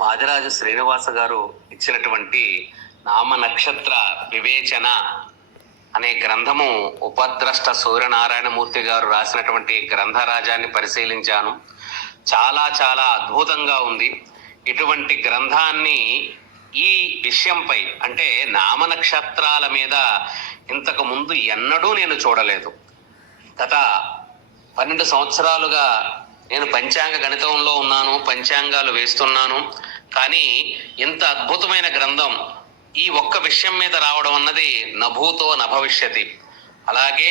మాదిరాజు శ్రీనివాస గారు ఇచ్చినటువంటి నామ నక్షత్ర వివేచన అనే గ్రంథము ఉపద్రష్ట సూర్యనారాయణమూర్తి గారు రాసినటువంటి గ్రంథరాజాన్ని పరిశీలించాను. చాలా చాలా అద్భుతంగా ఉంది. ఇటువంటి గ్రంథాన్ని ఈ విషయంపై అంటే నామ నక్షత్రాల మీద ఇంతకు ముందు ఎన్నడూ నేను చూడలేదు. గత 12 సంవత్సరాలుగా నేను పంచాంగ గణితంలో ఉన్నాను, పంచాంగాలు వేస్తున్నాను. కానీ ఇంత అద్భుతమైన గ్రంథం ఈ ఒక్క విషయం మీద రావడం అన్నది నభూతో నభవిష్యతి. అలాగే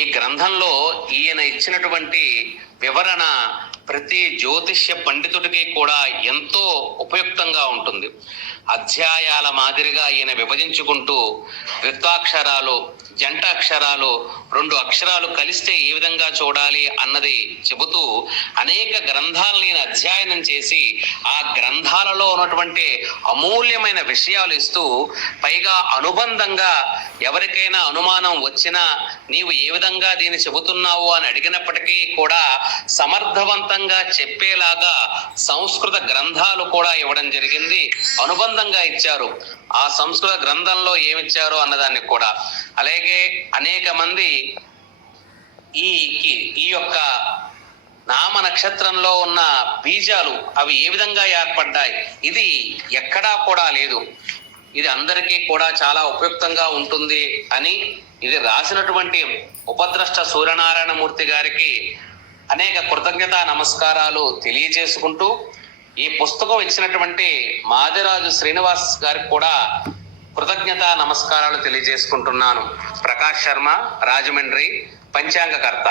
ఈ గ్రంథంలో ఈయన ఇచ్చినటువంటి వివరణ ప్రతి జ్యోతిష్య పండితుడికి కూడా ఎంతో ఉపయుక్తంగా ఉంటుంది. అధ్యాయాల మాదిరిగా ఈయన విభజించుకుంటూ ద్విత్వాక్షరాలు, జంట అక్షరాలు, 2 అక్షరాలు కలిస్తే ఏ విధంగా చూడాలి అన్నది చెబుతూ అనేక గ్రంథాలను ఈయన అధ్యయనం చేసి ఆ గ్రంథాలలో ఉన్నటువంటి అమూల్యమైన విషయాలు ఇస్తూ, పైగా అనుబంధంగా ఎవరికైనా అనుమానం వచ్చినా నీవు ఏ విధంగా దీన్ని చెబుతున్నావు అని అడిగినప్పటికీ కూడా సమర్థవంతంగా చెప్పేలాగా సంస్కృత గ్రంథాలు కూడా ఇవ్వడం జరిగింది. అనుబంధంగా ఇచ్చారు. ఆ సంస్కృత గ్రంథంలో ఏమిచ్చారో అన్నదాన్ని కూడా. అలాగే అనేక మంది ఈ యొక్క నామ నక్షత్రంలో ఉన్న బీజాలు అవి ఏ విధంగా ఏర్పడ్డాయి, ఇది ఎక్కడా కూడా లేదు. ఇది అందరికీ కూడా చాలా ఉపయుక్తంగా ఉంటుంది అని ఇది రాసినటువంటి ఉపద్రష్ట సూర్యనారాయణమూర్తి గారికి అనేక కృతజ్ఞతా నమస్కారాలు తెలియజేసుకుంటూ, ఈ పుస్తకం ఇచ్చినటువంటి మాదిరాజు శ్రీనివాస్ గారికి కూడా కృతజ్ఞతా నమస్కారాలు తెలియజేసుకుంటున్నాను. ప్రకాష్ శర్మ, రాజమండ్రి, పంచాంగకర్త.